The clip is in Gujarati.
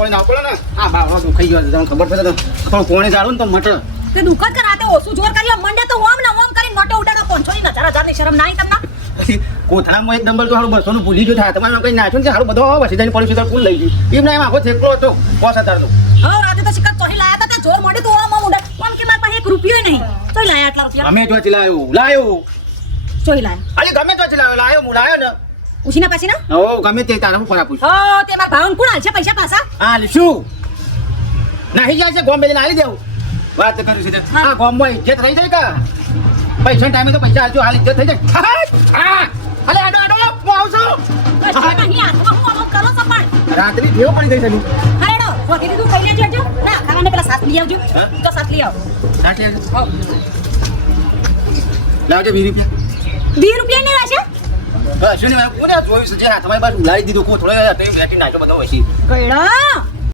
પાણી નાવ પડે ને આ બાવા દુખાઈ ગયો તમને ખબર પડે તો થોડું પાણી જાળું ને તો મટે તે દુકાન કરાતે ઓછું જોર કરી મંડે તો ઓમ ને ઓમ કરીને મોટો ઉડાડો 500 ની 1000 ની શરમ નાઈ તમને કોથળામાં એક ડંબલ તો હારું 200 નું ભૂલી ગયો થાય તમારે કઈ નાખ્યું છે હારું બધો વસી જઈને પડ્યું છે કુલ લઈ ગયું એમ ના એમ આખો થેકલો હતો 5000 તો હા રાતે તો શિકાર ચોહી લાયા હતા તે જોર મોડે તો ઓમ ઉડાડ ઓમ કે માર પાસે 1 રૂપિયો નહીં ચોહી લાયા આટલા રૂપિયા અમે તો લાયો ચોહી લાયા અરે ગમે તો લાયો હું લાયો ને ઉસીના પાછી ના ઓ ગમે તે તારા હું ફરા પૂછ હો તે માર ભાવન કોણ આલશે પૈસા પાછા હાલ શું નાહી જાય છે ગોમ બેલીને હાલી દેવું વાત કરું છું આ ગોમમાં ઇજ્જત રહી જાય કા પૈસા ટાઈમે તો પૈસા હાલજો હાલ ઇજ્જત થઈ જાય હા અલે આડો હું આવું છું નહીં હાથમાં હું આમ કરો છો પણ રાત્રિ ભેવ પડી ગઈ છે નું અરે નો વગેરે તું કઈ લેજો જો ના ખાવાને પેલા સાસ લઈ આવજો તો સાસ લઈ આવ સાચી લાવજો 20 રૂપિયા 20 રૂપિયા ને રાશે બસ શું ને કોને જોયું છે જે હાથમાં બસ ઉલાડી દીધું કો થોડો બેટી નાખ્યો બધો વસી કઈડા